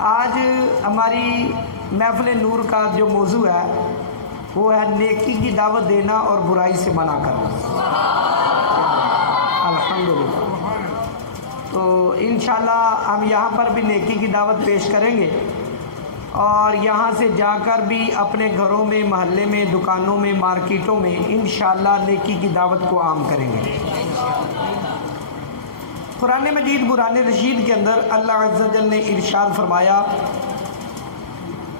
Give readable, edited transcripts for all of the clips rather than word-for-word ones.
آج ہماری محفل نور کا جو موضوع ہے وہ ہے نیکی کی دعوت دینا اور برائی سے منع کرنا۔ الحمدللہ۔ تو انشاءاللہ ہم یہاں پر بھی نیکی کی دعوت پیش کریں گے اور یہاں سے جا کر بھی اپنے گھروں میں، محلے میں، دکانوں میں، مارکیٹوں میں انشاءاللہ نیکی کی دعوت کو عام کریں گے۔ قرآن مجید برہان رشید کے اندر اللہ عز و جل نے ارشاد فرمایا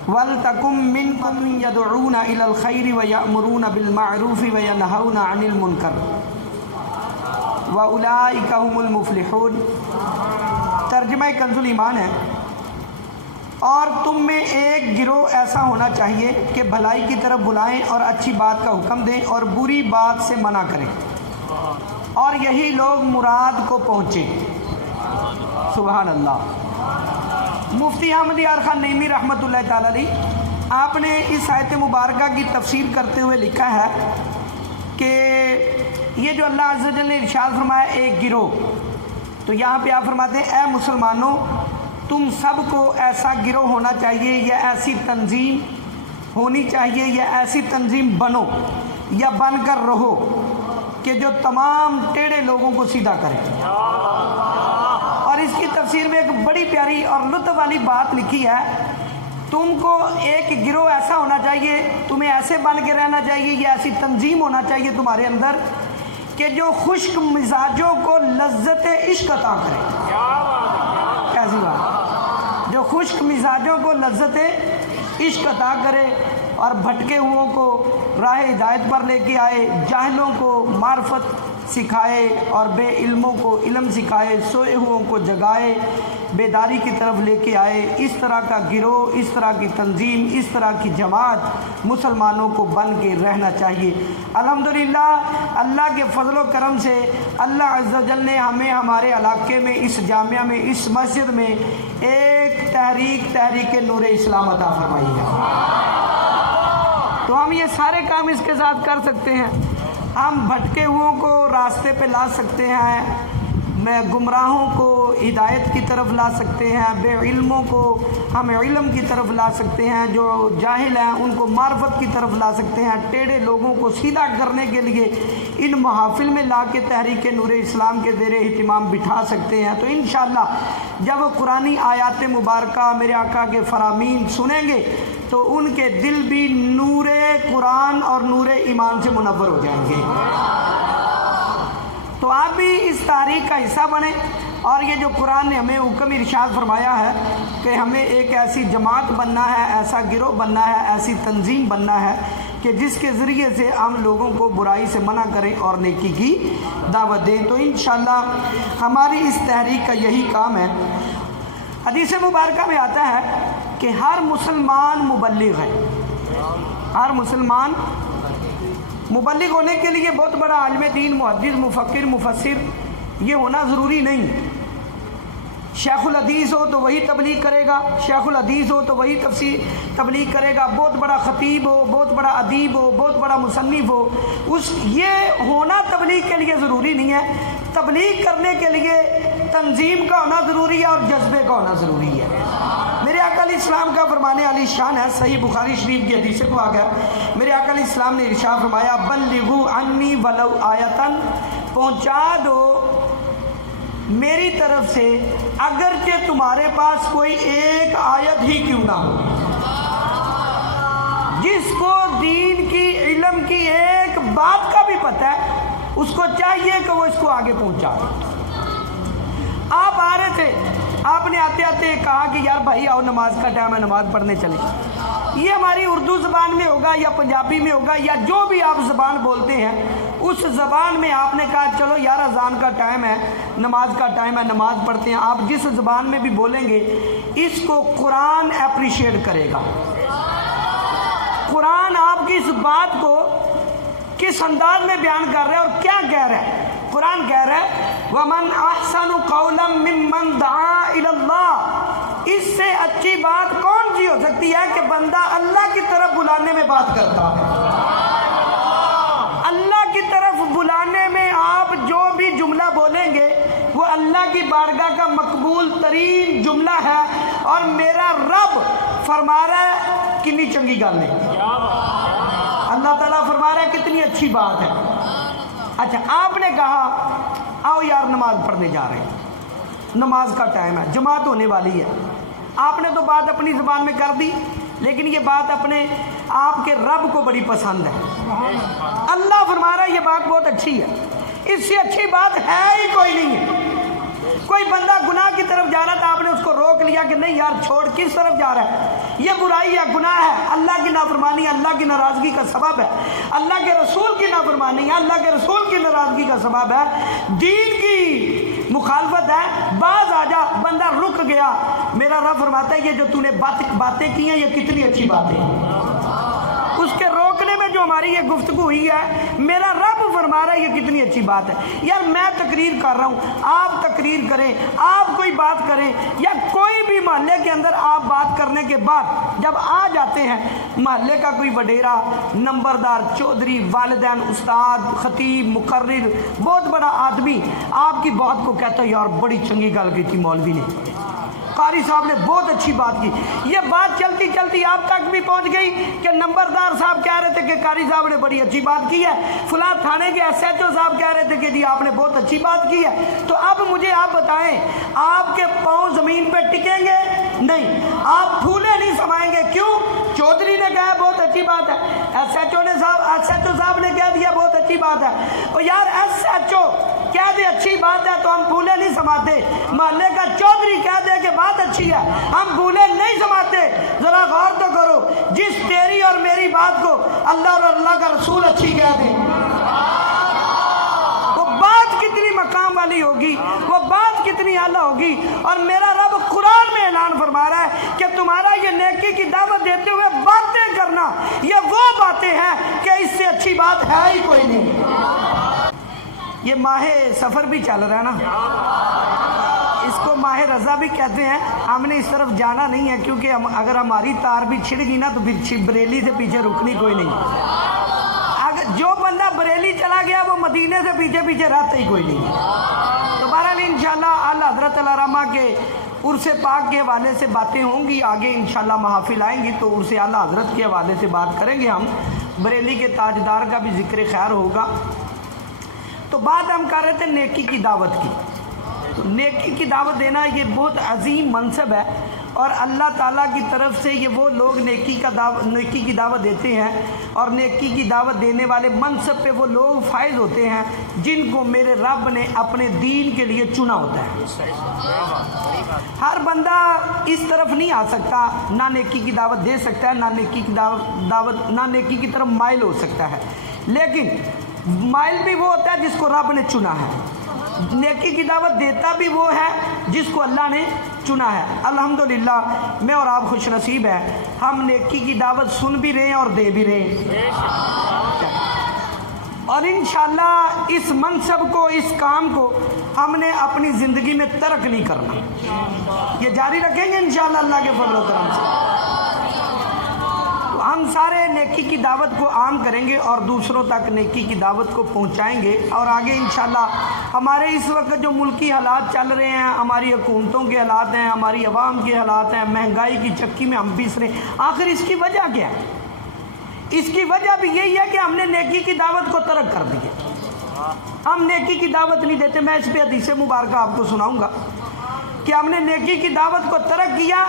وَلْتَكُمْ مِنْكُمْ يَدْعُونَ إِلَى الْخَيْرِ وَيَأْمُرُونَ بِالْمَعْرُوفِ وَيَنْهَوْنَ عَنِ الْمُنْكَرِ وَأُولَئِكَ هُمُ الْمُفْلِحُونَ۔ ترجمہ کنز الایمان ہے، اور تم میں ایک گروہ ایسا ہونا چاہیے کہ بھلائی کی طرف بلائیں اور اچھی بات کا حکم دیں اور بری بات سے منع کریں، اور یہی لوگ مراد کو پہنچے۔ سبحان اللہ۔ مفتی احمد یار خان نعیمی رحمۃ اللہ تعالی علیہ، آپ نے اس آیت مبارکہ کی تفسیر کرتے ہوئے لکھا ہے کہ یہ جو اللہ عز و جل نے ارشاد فرمایا ایک گروہ، تو یہاں پہ آپ فرماتے ہیں اے مسلمانوں، تم سب کو ایسا گروہ ہونا چاہیے یا ایسی تنظیم ہونی چاہیے یا ایسی تنظیم بنو یا بن کر رہو کہ جو تمام ٹیڑھے لوگوں کو سیدھا کرے۔ اور اس کی تفسیر میں ایک بڑی پیاری اور لطف والی بات لکھی ہے، تم کو ایک گروہ ایسا ہونا چاہیے، تمہیں ایسے بن کے رہنا چاہیے یا ایسی تنظیم ہونا چاہیے تمہارے اندر کہ جو خشک مزاجوں کو لذت عشق عطا کرے۔ کیسی بات؟ جو خشک مزاجوں کو لذت عشق عطا کرے اور بھٹکے ہوئوں کو راہ ہدایت پر لے کے آئے، جاہلوں کو معرفت سکھائے اور بے علموں کو علم سکھائے، سوئے ہوئوں کو جگائے، بیداری کی طرف لے کے آئے۔ اس طرح کا گروہ، اس طرح کی تنظیم، اس طرح کی جماعت مسلمانوں کو بن کے رہنا چاہیے۔ الحمدللہ اللہ کے فضل و کرم سے اللہ عز و جل نے ہمیں ہمارے علاقے میں، اس جامعہ میں، اس مسجد میں ایک تحریک نور اسلام عطا فرمائی ہے۔ تو ہم یہ سارے کام اس کے ساتھ کر سکتے ہیں۔ ہم بھٹکے ہوئوں کو راستے پہ لا سکتے ہیں، گمراہوں کو ہدایت کی طرف لا سکتے ہیں، بے علموں کو ہم علم کی طرف لا سکتے ہیں، جو جاہل ہیں ان کو معرفت کی طرف لا سکتے ہیں، ٹیڑھے لوگوں کو سیدھا کرنے کے لیے ان محافل میں لا کے تحریک نور اسلام کے زیر اہتمام بٹھا سکتے ہیں۔ تو انشاءاللہ جب وہ قرآنی آیات مبارکہ میرے آقا کے فرامین سنیں گے تو ان کے دل بھی نور قرآن اور نور ایمان سے منور ہو جائیں گے۔ تو آپ بھی اس تحریک کا حصہ بنیں، اور یہ جو قرآن نے ہمیں حکم ارشاد فرمایا ہے کہ ہمیں ایک ایسی جماعت بننا ہے، ایسا گروہ بننا ہے، ایسی تنظیم بننا ہے کہ جس کے ذریعے سے ہم لوگوں کو برائی سے منع کریں اور نیکی کی دعوت دیں۔ تو انشاءاللہ ہماری اس تحریک کا یہی کام ہے۔ حدیث مبارکہ میں آتا ہے کہ ہر مسلمان مبلغ ہے۔ ہر مسلمان مبلغ ہونے کے لیے بہت بڑا عالم دین، محدث، مفکر، مفسر یہ ہونا ضروری نہیں۔ شیخ الحدیث ہو تو وہی تبلیغ کرے گا، شیخ الحدیث ہو تو وہی تبلیغ کرے گا، بہت بڑا خطیب ہو، بہت بڑا ادیب ہو، بہت بڑا مصنف ہو، یہ ہونا تبلیغ کے لیے ضروری نہیں ہے۔ تبلیغ کرنے کے لیے تنظیم کا ہونا ضروری ہے اور جذبے کا ہونا ضروری ہے۔ میرے آقا علیہ السلام کا فرمانے علی شان ہے، صحیح بخاری شریف کی حدیث کو آ گیا، میرے آقا علیہ السلام نے ارشاد فرمایا بلغوا عنی ولو آیتن، پہنچا دو میری طرف سے اگرچہ تمہارے پاس کوئی ایک آیت ہی کیوں نہ ہو۔ جس کو دین کی، علم کی ایک بات کا بھی پتہ ہے اس کو چاہیے کہ وہ اس کو آگے پہنچا۔ آپ آ رہے تھے، آپ نے آتے آتے کہا کہ یار بھائی آؤ نماز کا ٹائم ہے، نماز پڑھنے چلیں۔ یہ ہماری اردو زبان میں ہوگا یا پنجابی میں ہوگا یا جو بھی آپ زبان بولتے ہیں اس زبان میں آپ نے کہا چلو یار اذان کا ٹائم ہے، نماز کا ٹائم ہے، نماز پڑھتے ہیں۔ آپ جس زبان میں بھی بولیں گے اس کو قرآن اپریشیٹ کرے گا۔ قرآن آپ کی اس بات کو کس انداز میں بیان کر رہا ہے اور کیا کہہ رہا ہے۔ قرآن کہہ رہا ہے وَمَنْ أَحْسَنُ قَوْلًا مِّمَّنْ دَعَا إِلَى اللَّهِ، اس سے اچھی بات کون سی ہو سکتی ہے کہ بندہ اللہ کی طرف بلانے میں بات کرتا ہے۔ اللہ کی طرف بلانے میں آپ جو بھی جملہ بولیں گے وہ اللہ کی بارگاہ کا مقبول ترین جملہ ہے، اور میرا मेरा रब फरमा रहा है कितनी चंगी गल है, अल्लाह ताला फरमा रहा है कितनी अच्छी बात है। अच्छा, आपने कहा आओ यार नमाज पढ़ने जा रहे हैं, नमाज का टाइम है, जमात होने वाली है। आपने तो बात अपनी ज़बान में कर दी, लेकिन ये बात अपने आपके रब को बड़ी पसंद है। अल्लाह फरमा रहा है ये बात बहुत अच्छी है, इससे अच्छी बात है ही कोई नहीं है। कोई बंदा गुनाह की तरफ जा रहा था, आपने उसको रोक लिया कि नहीं यार छोड़, किस तरफ जा रहा है, ये बुराई है, गुनाह है, अल्लाह की नाफरमानी, अल्लाह की नाराज़गी का सबब है, अल्लाह के रसूल की नाफरमानी है, अल्लाह के रसूल की नाराज़गी का सबब है, दीन की मुखालफत है, बाज आ जा। बंदा रुक गया, मेरा रब फरमाता है ये जो तूने बातें की हैं ये कितनी अच्छी बातें हैं। उसके रोकने में जो हमारी ये गुफ्तगू हुई है, मेरा रब फरमा रहा है ये कितनी अच्छी बात है। यार मैं तकरीर कर रहा हूँ, आप तकरीर करें, आप कोई बात करें, या कोई भी मोहल्ले के अंदर आप बात करने के बाद जब आ जाते हैं मोहल्ले का कोई वडेरा, नंबरदार, चौधरी, वालिदैन, उस्ताद, खतीब, मुकर्रिर, बहुत बड़ा आदमी आपकी बात को कहता है यार बड़ी चंगी गल की थी मौलवी ने, कारी साहब ने बहुत अच्छी बात की। ये बात चलती चलती आप तक भी पहुंच गई कि नंबरदार साहब कह रहे थे कि कारी साहब ने बड़ी अच्छी बात की है, फलां थाने के SHO साहब कह रहे थे कि जी आपने बहुत अच्छी बात की है। तो अब मुझे आप बताएं, आपके पांव जमीन पे टिकेंगे? नहीं, आप फूले नहीं समाएंगे। क्यों? चौधरी ने कहा बहुत अच्छी बात है, SHO साहब ने कह दिया बहुत अच्छी बात है। और यार SHO कह दे अच्छी बात है तो हम फूले नहीं समाते, मोहल्ले का चौधरी कह दे कि बात अच्छी है, हम फूले नहीं समाते। जरा गौर तो करो, जिस तेरी और मेरी बात को अल्लाह और अल्लाह का रसूल अच्छी कह दे, वो बात कितनी मकाम वाली होगी, वो बात कितनी आला होगी। और मेरा रब कुरान में ऐलान फरमा रहा है कि तुम्हारा ये नेकी की दावत देते हुए बातें करना, ये वो बातें हैं कि इससे अच्छी बात है ही कोई नहीं। ये माहे सफ़र भी चल रहा है ना, इसको माहे रज़ा भी कहते हैं। हमने इस तरफ जाना नहीं है, क्योंकि अगर हमारी तार भी छिड़ गई ना तो फिर बरेली से पीछे रुकनी कोई नहीं। अगर जो बंदा बरेली चला गया वो मदीने से पीछे पीछे रहता ही कोई नहीं। तो बहरहाल इंशाल्लाह आला हज़रत अल-उलमा के उर्स पाक के हवाले से बातें होंगी, आगे इंशाल्लाह महफिल आएंगी तो उर्स आला हज़रत के हवाले से बात करेंगे हम। बरेली के ताजदार का भी जिक्र खैर होगा। तो बात हम कर रहे थे नेकी की दावत की। तो नेकी की दावत देना ये बहुत अजीम मनसब है, और अल्लाह ताला की तरफ से ये वो लोग नेकी की दावत देते हैं, और नेकी की दावत देने वाले मनसब पे वो लोग फायज होते हैं जिनको मेरे रब ने अपने दीन के लिए चुना होता है। हर बंदा इस तरफ नहीं आ सकता, ना नेकी की दावत दे सकता है, ना नेकी की दावत ना नेकी की तरफ माइल हो सकता है। लेकिन माइल भी वो होता है जिसको रब ने चुना है, नेकी की दावत देता भी वो है जिसको अल्लाह ने चुना है। अल्हम्दुलिल्लाह मैं और आप खुश नसीब हैं, हम नेकी की दावत सुन भी रहे हैं और दे भी रहे हैं। और इंशाअल्लाह इस मनसब को, इस काम को हमने अपनी ज़िंदगी में तर्क नहीं करना, ये जारी रखेंगे इंशाअल्लाह अल्लाह के फजल व करम से। हम सारे नेकी की दावत को आम करेंगे और दूसरों तक नेकी की दावत को पहुंचाएंगे। और आगे इंशाल्लाह हमारे इस वक्त जो मुल्की हालात चल रहे हैं, हमारी हुकूमतों के हालात हैं, हमारी अवाम के हालात हैं, महंगाई की चक्की में हम पिस रहे हैं, आखिर इसकी वजह क्या है? इसकी वजह भी यही है कि हमने नेकी की दावत को तर्क कर दिया। हम नेकी की दावत नहीं देते। मैं इस पर हदीस मुबारक आपको सुनाऊंगा कि हमने नेकी की दावत को तर्क किया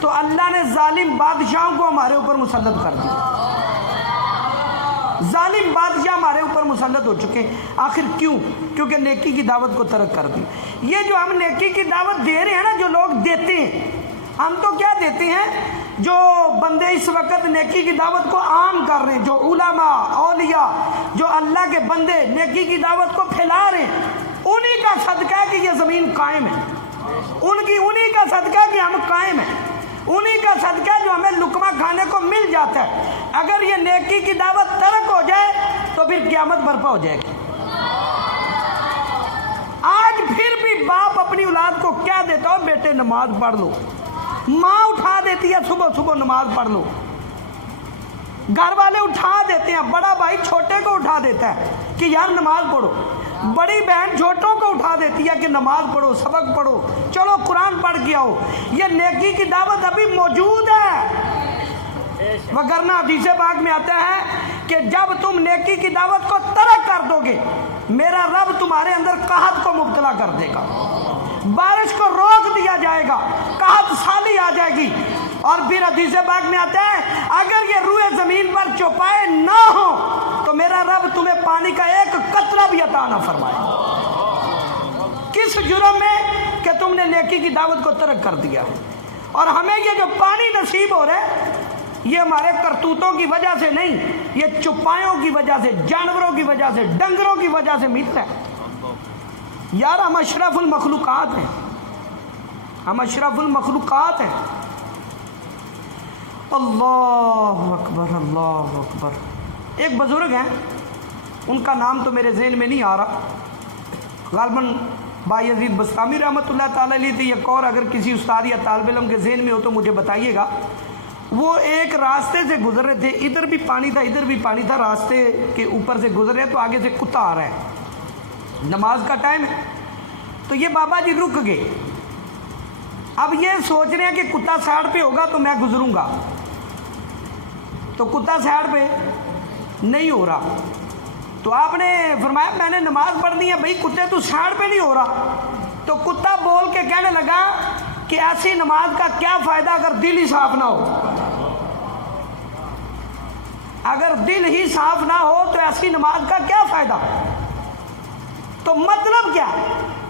तो अल्लाह ने जालिम बादशाहों को हमारे ऊपर मुसल्लत कर दिया। जालिम बादशाह हमारे ऊपर मुसल्लत हो चुके हैं। आखिर क्यों? क्योंकि नेकी की दावत को तर्क कर दी। ये जो हम नेकी की दावत दे रहे हैं ना, जो लोग देते हैं, हम तो क्या देते हैं, जो बंदे इस वक्त नेकी की दावत को आम कर रहे हैं, जो उलमा औलिया, जो अल्लाह के बंदे नेकी की दावत को फैला रहे हैं, उन्हीं का सदका है कि ये ज़मीन कायम है, उन्हीं का सदका कि हम कायम हैं, उन्हीं का सदका जो हमें लुकमा खाने को मिल जाता है। अगर ये नेकी की दावत तर्क हो जाए तो फिर क़यामत बर्पा हो जाएगी। आज फिर भी बाप अपनी औलाद को क्या देता हो, बेटे नमाज पढ़ लो। माँ उठा देती है सुबह सुबह नमाज पढ़ लो, घर वाले उठा देते हैं, बड़ा भाई छोटे को उठा देता है कि यार नमाज पढ़ो। बड़ी बहन छोटों को उठा देती है कि नमाज पढ़ो, सबक पढ़ो, चलो कुरान पढ़ के आओ। ये नेकी की दावत अभी मौजूद है। वगरना हदीस पाक में आता है कि जब तुम नेकी की दावत को तर्क कर दोगे, मेरा रब तुम्हारे अंदर कहत को मुब्तला कर देगा, बारिश को रोक दिया जाएगा, कहत साली आ जाएगी। और फिर हदीस पाक में आता है अगर ये रूए जमीन पर चौपाए ना हो तो मेरा रब तुम्हें पानी का एक कतरा भी अता ना फरमाए। किस जुर्म में कि तुमने नेकी की दावत को तर्क कर दिया है। और हमें ये जो पानी नसीब हो रहा है ये हमारे करतूतों की वजह से नहीं, ये चौपायों की वजह से, जानवरों की वजह से, डंगरों की वजह से मिलता है। यार हम अशरफुल मखलूकात हैं, हम अशरफुल मखलूकात हैं। अल्लाह अकबर, अल्लाह अकबर। एक बुजुर्ग हैं, उनका नाम तो मेरे ज़हन में नहीं आ रहा, गालबन बायजीद बस्तामी रहमतुल्लाह ताला अलैह थे। एक और अगर किसी उस्ताद या तालिब इल्म के ज़हन में हो तो मुझे बताइएगा। वो एक रास्ते से गुजर रहे थे, इधर भी पानी था, इधर भी पानी था, रास्ते के ऊपर से गुजर रहे तो आगे से कुत्ता आ रहा है, नमाज का टाइम है। तो ये बाबा जी रुक गए। अब ये सोच रहे हैं कि कुत्ता साइड पे होगा तो मैं गुजरूंगा, तो कुत्ता साइड पे नहीं हो रहा। तो आपने फरमाया मैंने नमाज पढ़नी है भाई, कुत्ते तू साइड पे नहीं हो रहा। तो कुत्ता बोल के कहने लगा कि ऐसी नमाज का क्या फायदा अगर दिल ही साफ ना हो। अगर दिल ही साफ ना हो तो ऐसी नमाज का क्या फायदा। तो मतलब क्या,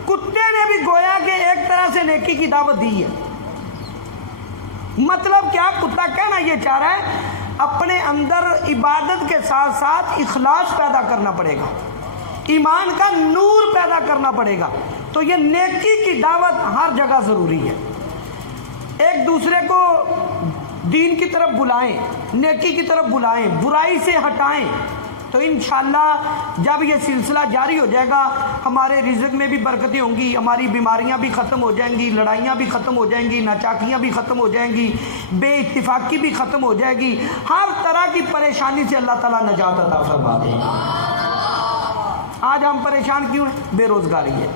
कुत्ते ने भी गोया कि एक तरह से नेकी की दावत दी है। मतलब क्या, कुत्ता कहना ये चाह रहा है अपने अंदर इबादत के साथ साथ इखलास पैदा करना पड़ेगा, ईमान का नूर पैदा करना पड़ेगा। तो ये नेकी की दावत हर जगह ज़रूरी है। एक दूसरे को दीन की तरफ बुलाएं, नेकी की तरफ बुलाएं, बुराई से हटाएं। तो इंशाअल्लाह जब ये सिलसिला जारी हो जाएगा हमारे रिज़्क़ में भी बरकतें होंगी, हमारी बीमारियां भी ख़त्म हो जाएंगी, लड़ाइयां भी ख़त्म हो जाएंगी, नाचाकियां भी ख़त्म हो जाएंगी, बेइत्तिफाकी भी ख़त्म हो जाएगी। हर तरह की परेशानी से अल्लाह ताला नजात अता फरमा देगा। आज हम परेशान क्यों हैं? बेरोज़गारी है,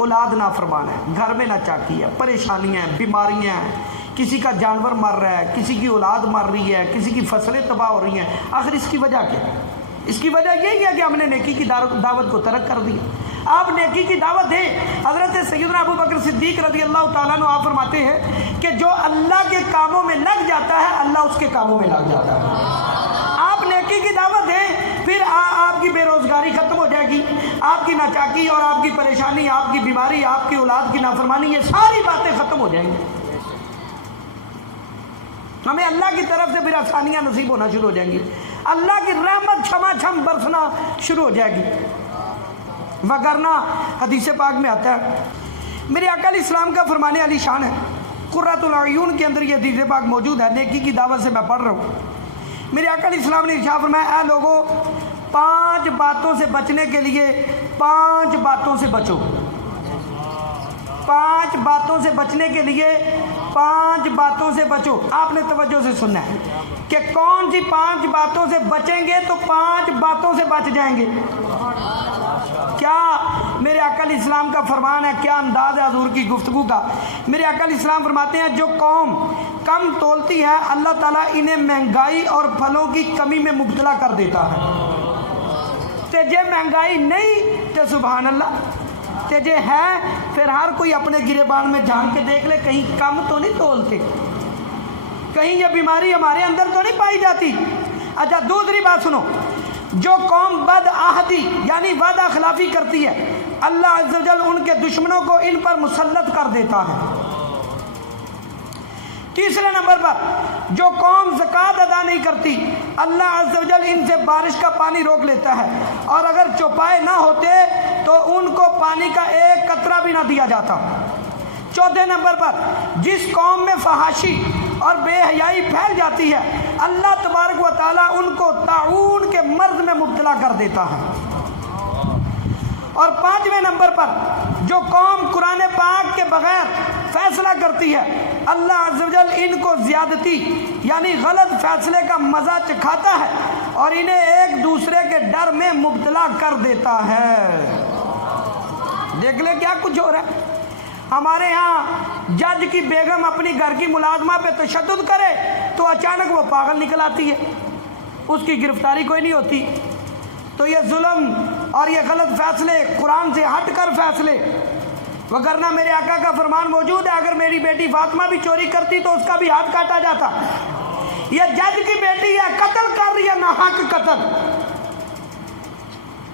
औलाद नाफरमान है, घर में नाचाकी है, परेशानियाँ हैं, बीमारियाँ हैं, किसी का जानवर मर रहा है, किसी की औलाद मर रही है, किसी की फसलें तबाह हो रही हैं। आखिर इसकी वजह क्या है? इसकी वजह यही है कि हमने नेकी की दावत को तर्क कर दिया। आप नेकी की दावत दें। हज़रत सैयदना अबू बकर सिद्दीक़ रज़ी अल्लाह ताला अन्हु आप फरमाते हैं कि जो अल्लाह के कामों में लग जाता है अल्लाह उसके कामों में लग जाता है। आप नेकी की दावत दें, फिर आपकी बेरोज़गारी ख़त्म हो जाएगी, आपकी नाचाकी और आपकी परेशानी, आपकी बीमारी, आपकी औलाद की नाफरमानी, ये सारी बातें ख़त्म हो जाएंगी। हमें अल्लाह की तरफ से फिर आसानियाँ नसीब होना शुरू हो जाएंगी, अल्लाह की रहमत छमाछम बरसना शुरू हो जाएगी। वगरना हदीस पाक में आता है, मेरे आका इस्लाम का फरमाने वाली शान है, कुर्रतुल अयून के अंदर ये हदीस पाक मौजूद है, नेकी की दावत से मैं पढ़ रहा हूँ। मेरे आका इस्लाम ने इरशाद फरमाया, ऐ लोगों, 5 बातों से बचने के लिए 5 बातों से बचो। 5 बातों से बचने के लिए 5 बातों से बचो। आपने तवज्जो से सुनना है कि कौन सी 5 बातों से बचेंगे तो 5 बातों से बच जाएंगे। क्या मेरे अकल इस्लाम का फरमान है, क्या अंदाज है हुजूर की गुफ्तगू का। मेरे अकल इस्लाम फरमाते हैं, जो कौम कम तोलती है अल्लाह ताला इन्हें महंगाई और फलों की कमी में मुब्तला कर देता है। ते जे महंगाई नहीं तो सुभान अल्लाह, ते जे है फिर हर कोई अपने गिरेबान में झांक के देख ले, कहीं कम तो नहीं तोलते, कहीं ये बीमारी हमारे अंदर तो नहीं पाई जाती। अच्छा दूसरी बात सुनो, जो कौम बद आहदी यानी वादा खिलाफी करती है अल्लाह अज़्ज़ व जल उनके दुश्मनों को इन पर मुसल्लत कर देता है। तीसरे नंबर पर जो कौम ज़कात अदा नहीं करती अल्लाह अज़्ज़ व जल इनसे बारिश का पानी रोक लेता है, और अगर चौपाए ना होते तो उनको पानी का एक कतरा भी ना दिया जाता। चौथे नंबर पर जिस कौम में फहाशी और बेहयाई फैल जाती है अल्लाह तबारक व तआला उनको ताऊन के मर्ज में मुब्तला कर देता है। اور 5ویں نمبر پر جو قوم قرآن پاک کے بغیر فیصلہ کرتی ہے اللہ عز و جل ان کو زیادتی یعنی غلط فیصلے کا مزہ چکھاتا ہے اور انہیں ایک دوسرے کے ڈر میں مبتلا کر دیتا ہے۔ دیکھ لیں کیا کچھ ہو رہا ہے۔ ہمارے ہاں جج کی بیگم اپنی گھر کی ملازمہ پہ تشدد کرے تو اچانک وہ پاگل نکل آتی ہے، اس کی گرفتاری کوئی نہیں ہوتی۔ تو یہ ظلم اور یہ غلط فیصلے قرآن سے ہٹ کر فیصلے، وگرنہ میرے آقا کا فرمان موجود ہے اگر میری بیٹی فاطمہ بھی چوری کرتی تو اس کا بھی ہاتھ کاٹا جاتا۔ یہ جج کی بیٹی ہے، قتل کر رہی ہے، ناحق قتل،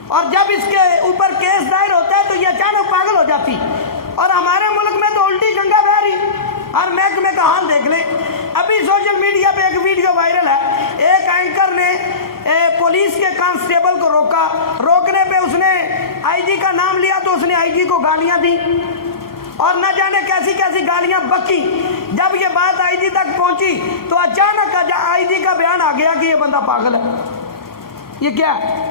اور جب اس کے اوپر کیس دائر ہوتا ہے تو یہ اچانک پاگل ہو جاتی۔ اور ہمارے ملک میں تو الٹی گنگا بہہ رہی، ہر محکمے کا حال دیکھ لیں۔ ابھی سوشل میڈیا پہ ایک ویڈیو وائرل ہے، ایک اینکر نے پولیس کے کانسٹیبل کو روکا، روکنے پہ اس نے آئی جی کا نام لیا تو اس نے آئی جی کو گالیاں دی اور نہ جانے کیسی کیسی گالیاں بکی۔ جب یہ بات آئی جی تک پہنچی تو اچانک آئی جی کا بیان آ گیا کہ یہ بندہ پاگل ہے۔ یہ کیا ہے؟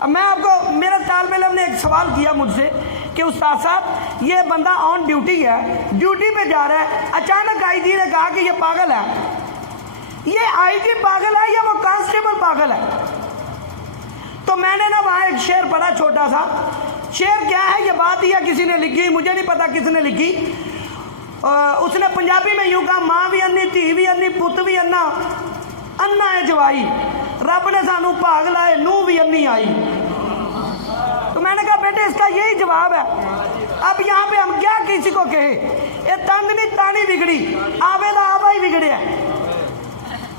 اب میں آپ کو، میرا طالب علم نے ایک سوال کیا مجھ سے کہ استاد صاحب یہ بندہ آن ڈیوٹی ہے، ڈیوٹی پہ جا رہا ہے، اچانک آئی جی نے کہا کہ یہ پاگل ہے۔ یہ آئی جی پاگل ہے یا وہ کانسٹیبل پاگل ہے؟ تو میں نے نا وہاں ایک شعر پڑھا چھوٹا سا۔ شعر کیا ہے؟ یہ بات یہ کسی نے لکھی، مجھے نہیں پتا کس نے لکھی۔ اس نے پنجابی میں یوں کہا، ماں بھی انی، دھی بھی انی، پت بھی انا، انا ہے جوائی، رب نے سانو بھاگ لائے، نو بھی انی آئی۔ تو میں نے کہا بیٹے اس کا یہی جواب ہے۔ اب یہاں پہ ہم کیا کسی کو کہے؟ یہ تند نہیں تانی بگڑی، آبے دا آبا ہی بگڑیا۔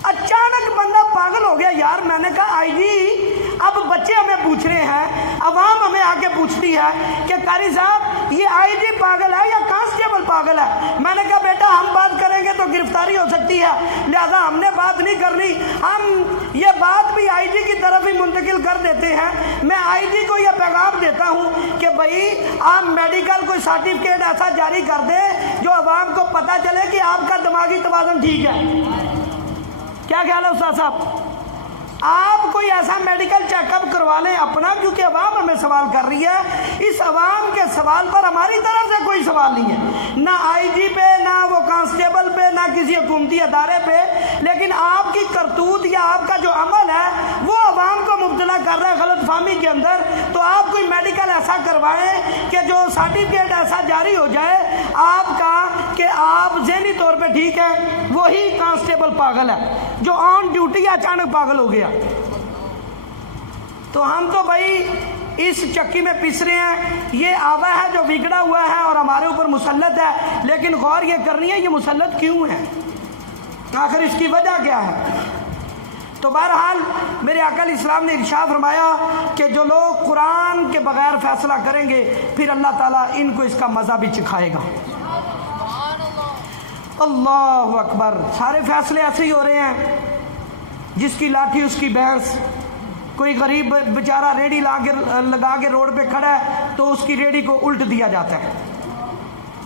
اچانک بندہ پاگل ہو گیا یار۔ میں نے کہا آئی جی اب بچے ہمیں پوچھ رہے ہیں، عوام ہمیں آ کے پوچھتی ہے کہ قاری صاحب یہ آئی جی پاگل ہے یا کانسٹیبل پاگل ہے؟ میں نے کہا بیٹا ہم بات کریں گے تو گرفتاری ہو سکتی ہے، لہذا ہم نے بات نہیں کرنی، ہم یہ بات بھی آئی جی کی طرف ہی منتقل کر دیتے ہیں۔ میں آئی جی کو یہ پیغام دیتا ہوں کہ بھائی آپ میڈیکل کوئی سرٹیفکیٹ ایسا جاری کر دیں جو عوام کو پتہ چلے کہ آپ کا دماغی توازن ٹھیک ہے۔ کیا خیال ہے استاد صاحب؟ آپ کوئی ایسا میڈیکل چیک اپ کروا لیں اپنا، کیونکہ عوام ہمیں سوال کر رہی ہے۔ اس عوام کے سوال پر ہماری طرف سے کوئی سوال نہیں ہے، نہ آئی جی پہ، نہ وہ کانسٹیبل پہ، نہ کسی حکومتی ادارے پہ، لیکن آپ کی کرتوت یا آپ کا جو عمل ہے وہ عوام کو مبتلا کر رہا ہے غلط فہمی کے اندر۔ تو آپ کوئی میڈیکل ایسا کروائیں کہ جو سرٹیفکیٹ ایسا جاری ہو جائے آپ کا کہ آپ ذہنی طور پہ ٹھیک ہے، وہی کانسٹیبل پاگل ہے جو آن ڈیوٹی اچانک پاگل ہو گیا۔ تو ہم تو بھائی اس چکی میں پس رہے ہیں، یہ آوا ہے جو بگڑا ہوا ہے اور ہمارے اوپر مسلط ہے، لیکن غور یہ کرنی ہے یہ مسلط کیوں ہے، آخر اس کی وجہ کیا ہے۔ تو بہرحال میرے آقا علیہ السلام نے ارشاد فرمایا کہ جو لوگ قرآن کے بغیر فیصلہ کریں گے پھر اللہ تعالیٰ ان کو اس کا مزہ بھی چکھائے گا۔ اللہ اکبر۔ سارے فیصلے ایسے ہی ہو رہے ہیں، جس کی لاٹھی اس کی بھینس۔ کوئی غریب بیچارہ ریڑھی لگا کے روڈ پہ کھڑا ہے تو اس کی ریڑھی کو الٹ دیا جاتا ہے۔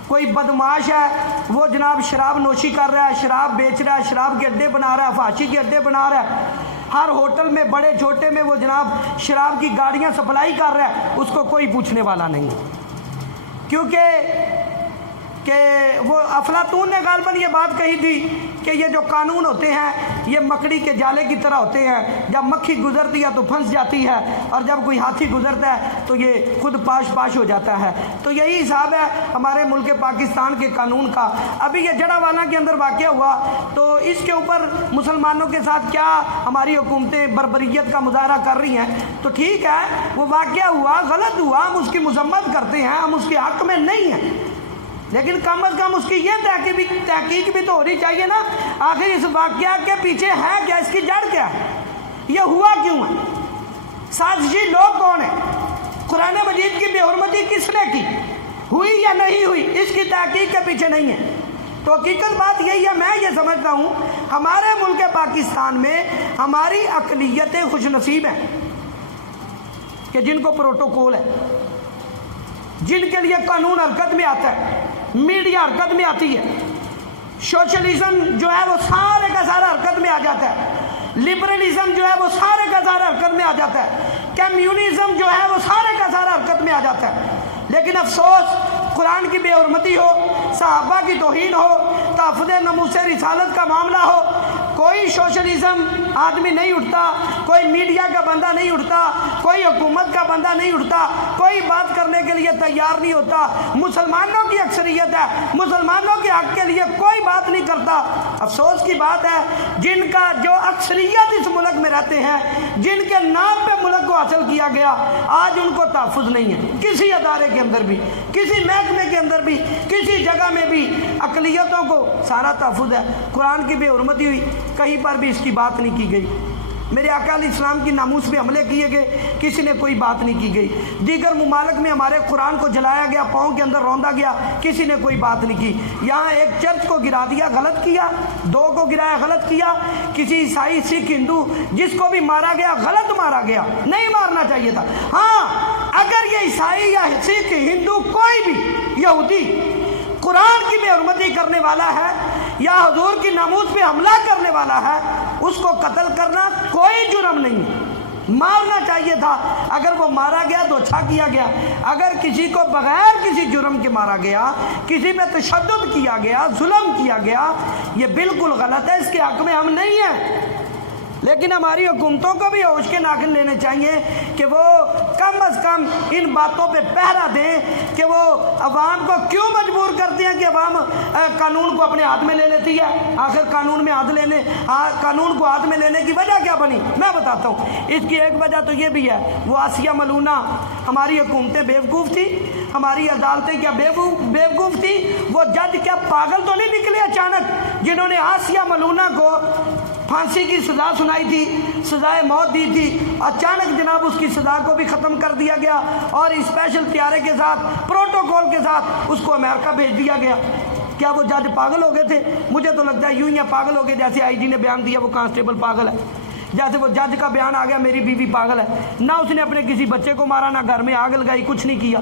کوئی بدماش ہے وہ جناب شراب نوشی کر رہا ہے، شراب بیچ رہا ہے، شراب کے اڈے بنا رہا ہے، فحاشی کے اڈے بنا رہا ہے، ہر ہوٹل میں بڑے چھوٹے میں وہ جناب شراب کی گاڑیاں سپلائی کر رہا ہے، اس کو کوئی پوچھنے والا نہیں، کیونکہ وہ افلاطون نے غالباً یہ بات کہی تھی کہ یہ جو قانون ہوتے ہیں یہ مکڑی کے جالے کی طرح ہوتے ہیں، جب مکھی گزرتی ہے تو پھنس جاتی ہے اور جب کوئی ہاتھی گزرتا ہے تو یہ خود پاش ہو جاتا ہے۔ تو یہی حساب ہے ہمارے ملک پاکستان کے قانون کا۔ ابھی یہ جڑا والا کے اندر واقعہ ہوا تو اس کے اوپر مسلمانوں کے ساتھ کیا ہماری حکومتیں بربریت کا مظاہرہ کر رہی ہیں، تو ٹھیک ہے وہ واقعہ ہوا، غلط ہوا، ہم اس کی مذمت کرتے ہیں، ہم اس کے حق میں نہیں ہیں، لیکن کم از کم اس کی یہ تحقیق بھی تو ہونی چاہیے نا، آخر اس واقعہ کے پیچھے ہے کیا، اس کی جڑ کیا ہے، یہ ہوا کیوں ہے، سازشی لوگ کون ہیں، قرآن مجید کی بے حرمتی کس نے کی، ہوئی یا نہیں ہوئی، اس کی تحقیق کے پیچھے نہیں ہے۔ تو حقیقت بات یہی ہے، میں یہ سمجھتا ہوں ہمارے ملک پاکستان میں ہماری اقلیتیں خوش نصیب ہیں کہ جن کو پروٹوکول ہے، جن کے لیے قانون حرکت میں آتا ہے، میڈیا حرکت میں آتی ہے، سوشلزم جو ہے وہ سارے کا سارا حرکت میں آ جاتا ہے، लिबरलिज्म जो है वो सारे का सारा हरकत में आ जाता है, कम्युनिज्म जो है वो सारे का सारा हरकत में आ जाता है। लेकिन अफसोस कुरान की बेहुरमती हो, सहाबा की तौहीन हो, तहफ़्फ़ुज़ नमूसे रिसालत का मामला हो, कोई सोशलिज्म आदमी नहीं उठता, कोई मीडिया का बंदा नहीं उठता, कोई हुकूमत का बंदा नहीं उठता, कोई बात करने के लिए तैयार नहीं होता। मुसलमानों की अक्सरियत है, मुसलमानों के हक के लिए कोई बात नहीं करता। अफसोस की बात है जिनका जो अक्सरियत इस मुल्क में रहते हैं, जिनके नाम पे मुल्क को हासिल किया गया, आज उनको तहफ़्फ़ुज़ नहीं है। किसी अदारे के अंदर भी, किसी महकमे के अंदर भी, किसी जगह में भी अक़लियतों को सारा तहफ़्फ़ुज़ है। कुरान की बेहुरमती हुई, कहीं पर भी इसकी बात नहीं की गई। मेरे आका इस्लाम की नामूस पे हमले किए गए, किसी ने कोई बात नहीं की गई। दीगर मुमालिक में हमारे कुरान को जलाया गया, पाँव के अंदर रौंदा गया, किसी ने कोई बात नहीं की। यहाँ एक चर्च को गिरा दिया, गलत किया, दो को गिराया, गलत किया। किसी ईसाई, सिख, हिंदू जिसको भी मारा गया, गलत मारा गया, नहीं मारना चाहिए था। हाँ, अगर ये ईसाई या सिख, हिंदू, कोई भी यहूदी कुरान की बेहुरमती करने वाला है या हुजूर की नामूस पे हमला करने वाला है, उसको कत्ल करना कोई जुर्म नहीं है, मारना चाहिए था। अगर वो मारा गया तो अच्छा किया गया। अगर किसी को बगैर किसी जुर्म के मारा गया, किसी पे तशद्दुद किया गया, जुल्म किया गया, ये बिल्कुल गलत है, इसके हक में हम नहीं हैं। लेकिन हमारी हुकूमतों को भी होश के नाखिन लेने चाहिए कि वो कम अज़ कम इन बातों पे पहरा दें कि वो अवाम को क्यों मजबूर करते हैं कि अवाम कानून को अपने हाथ में ले लेती है। आखिर कानून में हाथ लेने, कानून को हाथ में लेने की वजह क्या बनी, मैं बताता हूँ। इसकी एक वजह तो ये भी है, वो आसिया मलूना, हमारी हुकूमतें बेवकूफ़ थी, हमारी अदालतें क्या बेवकूफ़ थी। वो जज क्या पागल तो नहीं निकले अचानक, जिन्होंने आसिया मलूना को फांसी की सज़ा सुनाई थी, सज़ाए मौत दी थी, अचानक जनाब उसकी सज़ा को भी ख़त्म कर दिया गया और स्पेशल तैयारी के साथ, प्रोटोकॉल के साथ उसको अमेरिका भेज दिया गया। क्या वो जज पागल हो गए थे? मुझे तो लगता है यूं ही पागल हो गए, जैसे आईजी ने बयान दिया वो कांस्टेबल पागल है, जैसे वो जज का बयान आ गया मेरी बीवी पागल है। ना उसने अपने किसी बच्चे को मारा, ना घर में आग लगाई, कुछ नहीं किया।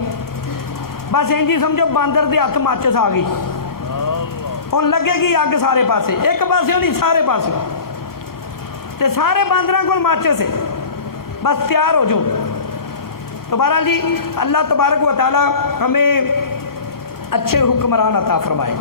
बस इंजी समझो बांदर दे हथ माचिस आ गई, हुण लगेगी अग सारे पासे, एक पासे नहीं सारे पासे, ते सारे बांदर को माचिस है, बस तैयार हो जाओ। तो बहरहाल जी, अल्लाह तबारक व तआला हमें अच्छे हुक्मरान अता फरमाए।